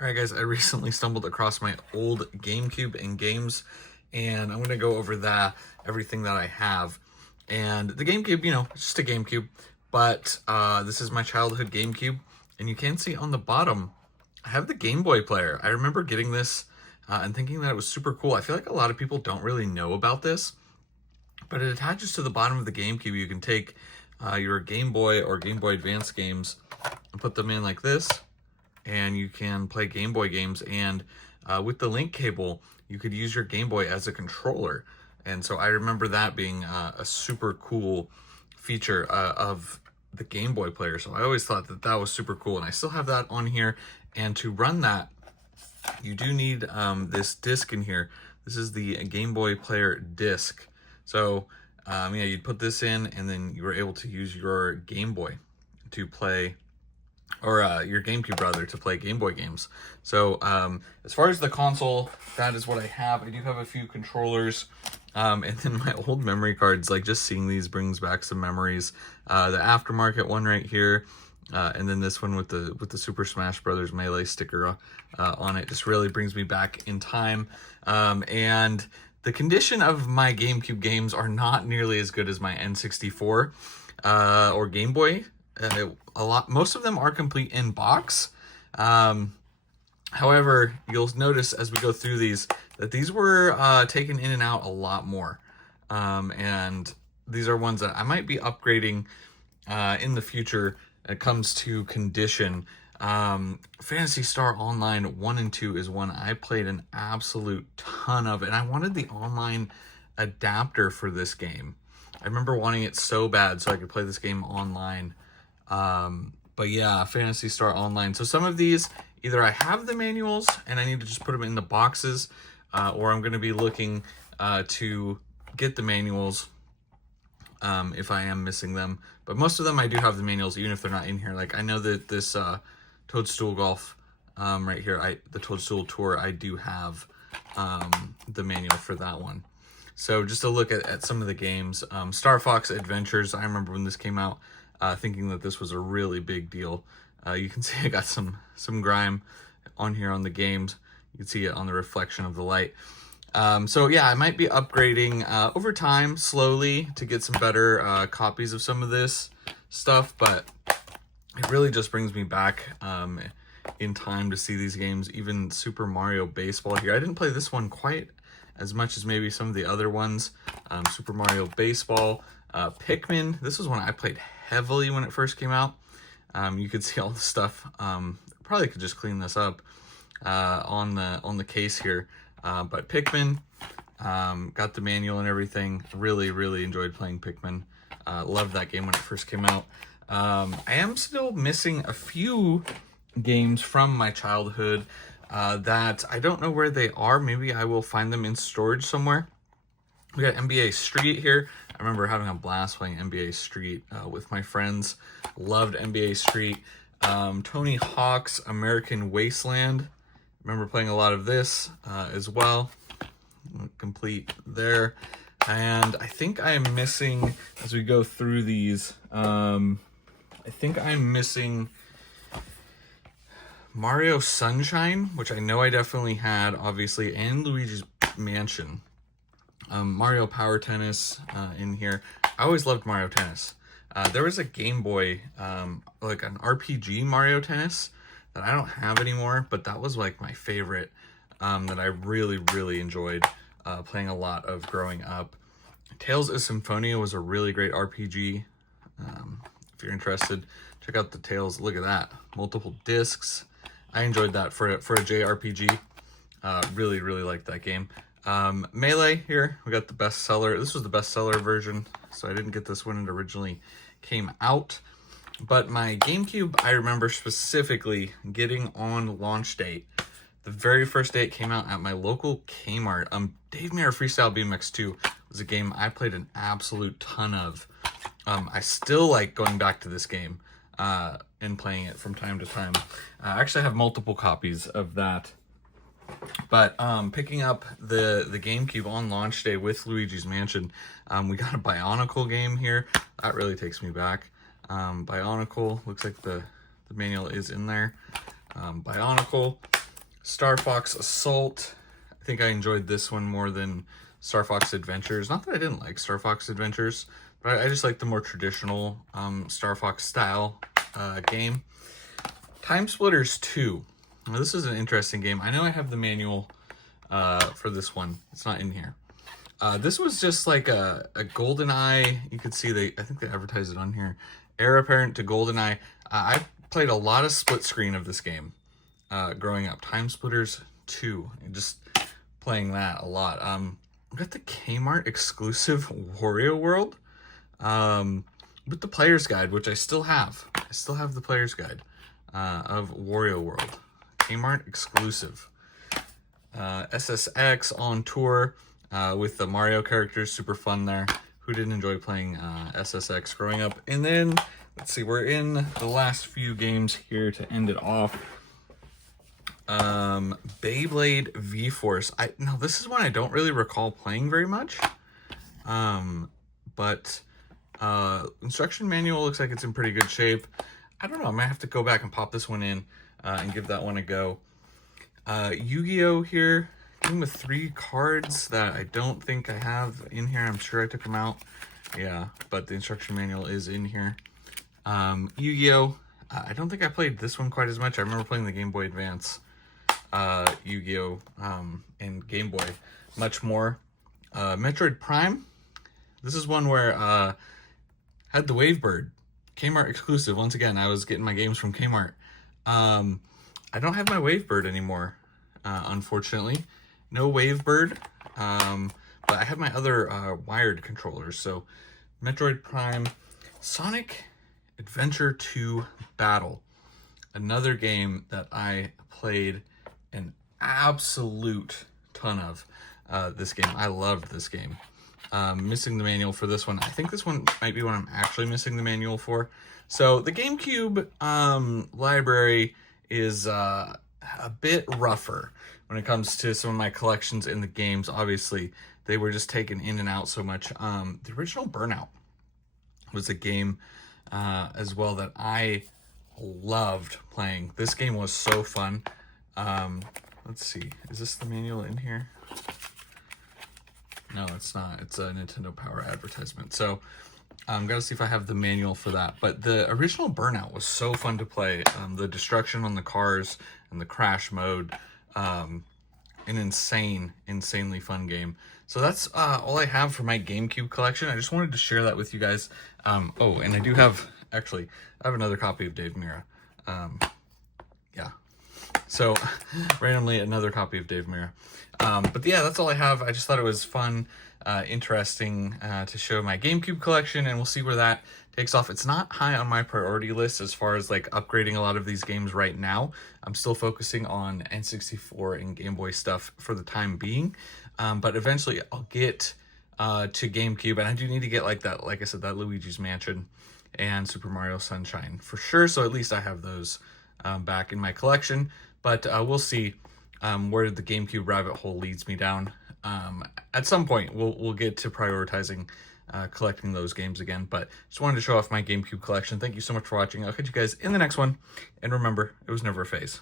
Alright guys, I recently stumbled across my old GameCube and games, and I'm going to go over everything that I have. And the GameCube, it's just a GameCube, but this is my childhood GameCube, and you can see on the bottom, I have the Game Boy player. I remember getting this and thinking that it was super cool. I feel like a lot of people don't really know about this, but it attaches to the bottom of the GameCube. You can take your Game Boy or Game Boy Advance games and put them in like this, and you can play Game Boy games, and with the link cable you could use your Game Boy as a controller. And so I remember that being a super cool feature of the Game Boy player. So I always thought that that was super cool, and I still have that on here. And to run that, you do need this disc in here. This is the Game Boy player disc. So yeah, you'd put this in, and then you were able to use your Game Boy to play, or your GameCube rather, to play Game Boy games. So as far as the console, that is what I have. I do have a few controllers, and then my old memory cards. Like, just seeing these brings back some memories. The aftermarket one right here, and then this one with the Super Smash Brothers Melee sticker on it, just really brings me back in time. And the condition of my GameCube games are not nearly as good as my N64 or Game Boy. Most of them are complete in box. However, you'll notice as we go through these that these were taken in and out a lot more. And these are ones that I might be upgrading in the future when it comes to condition. Phantasy Star Online 1 and 2 is one I played an absolute ton of, and I wanted the online adapter for this game. I remember wanting it so bad so I could play this game online. But yeah, Phantasy Star Online. So some of these, either I have the manuals and I need to just put them in the boxes, or I'm going to be looking to get the manuals if I am missing them. But most of them I do have the manuals, even if they're not in here. Like, I know that this Toadstool Golf right here, the Toadstool Tour, I do have the manual for that one. So just to look at some of the games, Star Fox Adventures, I remember when this came out, thinking that this was a really big deal. You can see I got some grime on here on the games. You can see it on the reflection of the light. So yeah, I might be upgrading over time, slowly, to get some better copies of some of this stuff, but it really just brings me back in time to see these games. Even Super Mario Baseball here. I didn't play this one quite as much as maybe some of the other ones. Super Mario Baseball, Pikmin. This was one I played heavily when it first came out. You could see all the stuff. Probably could just clean this up on the case here. But Pikmin, got the manual and everything. Really enjoyed playing Pikmin. Loved that game when it first came out. I am still missing a few games from my childhood that I don't know where they are. Maybe I will find them in storage somewhere. We got NBA Street here. I remember having a blast playing NBA Street with my friends. Loved NBA Street. Tony Hawk's American Wasteland. Remember playing a lot of this as well. Complete there. And I think I am missing, as we go through these, I think I'm missing Mario Sunshine, which I know I definitely had, obviously, and Luigi's Mansion. Mario Power Tennis in here. I always loved Mario Tennis. There was a Game Boy, like an RPG Mario Tennis that I don't have anymore, but that was like my favorite, that I really enjoyed playing a lot of growing up. Tales of Symphonia was a really great RPG. If you're interested, check out the Tales. Look at that, multiple discs. I enjoyed that for a JRPG. Really liked that game. Melee here, we got the bestseller. This was the bestseller version, so I didn't get this when it originally came out. But my GameCube, I remember specifically getting on launch date. The very first day it came out at my local Kmart. Dave Mirra Freestyle BMX 2 was a game I played an absolute ton of. I still like going back to this game and playing it from time to time. I actually have multiple copies of that. But picking up the GameCube on launch day with Luigi's Mansion, we got a Bionicle game here. That really takes me back. Bionicle, looks like the manual is in there. Bionicle. Star Fox Assault. I think I enjoyed this one more than Star Fox Adventures. Not that I didn't like Star Fox Adventures, but I just like the more traditional Star Fox style game. Time Splitters 2. Now, this is an interesting game. I know I have the manual for this one. It's not in here. This was just like a GoldenEye. You could see I think they advertised it on here. Heir apparent to GoldenEye. I played a lot of split screen of this game growing up. Time Splitters 2. And just playing that a lot. We got the Kmart exclusive Wario World with the player's guide, which I still have. I still have the player's guide of Wario World. Kmart exclusive. SSX on tour with the Mario characters. Super fun there. Who didn't enjoy playing SSX growing up? And then, let's see, we're in the last few games here to end it off. Beyblade V-Force. Now this is one I don't really recall playing very much. But instruction manual looks like it's in pretty good shape. I don't know, I might have to go back and pop this one in and give that one a go. Yu-Gi-Oh here, game with 3 cards that I don't think I have in here. I'm sure I took them out. Yeah, but the instruction manual is in here. Yu-Gi-Oh, I don't think I played this one quite as much. I remember playing the Game Boy Advance Yu-Gi-Oh and Game Boy much more. Metroid Prime, this is one where had the Wavebird, Kmart exclusive. Once again, I was getting my games from Kmart. I don't have my Wavebird anymore, unfortunately. No Wavebird, but I have my other wired controllers. So Metroid Prime, Sonic Adventure 2 Battle, another game that I played an absolute ton of. This game, I loved this game. Missing the manual for this one. I think this one might be one I'm actually missing the manual for. So the GameCube library is a bit rougher when it comes to some of my collections in the games. Obviously, they were just taken in and out so much. The original Burnout was a game as well that I loved playing. This game was so fun. Let's see, is this the manual in here? No, it's not. It's a Nintendo Power advertisement. So I'm gotta see if I have the manual for that. But the original Burnout was so fun to play. The destruction on the cars and the crash mode. An insanely fun game. So that's all I have for my GameCube collection. I just wanted to share that with you guys. Oh, and I do have, actually, I have another copy of Dave Mirra. Yeah. So, randomly, another copy of Dave Mirra. But yeah, that's all I have. I just thought it was fun, interesting to show my GameCube collection, and we'll see where that takes off. It's not high on my priority list as far as like upgrading a lot of these games right now. I'm still focusing on N64 and Game Boy stuff for the time being. But eventually I'll get to GameCube, and I do need to get like that, like I said, that Luigi's Mansion and Super Mario Sunshine for sure. So at least I have those back in my collection. But we'll see where the GameCube rabbit hole leads me down. At some point, we'll get to prioritizing collecting those games again. But just wanted to show off my GameCube collection. Thank you so much for watching. I'll catch you guys in the next one. And remember, it was never a phase.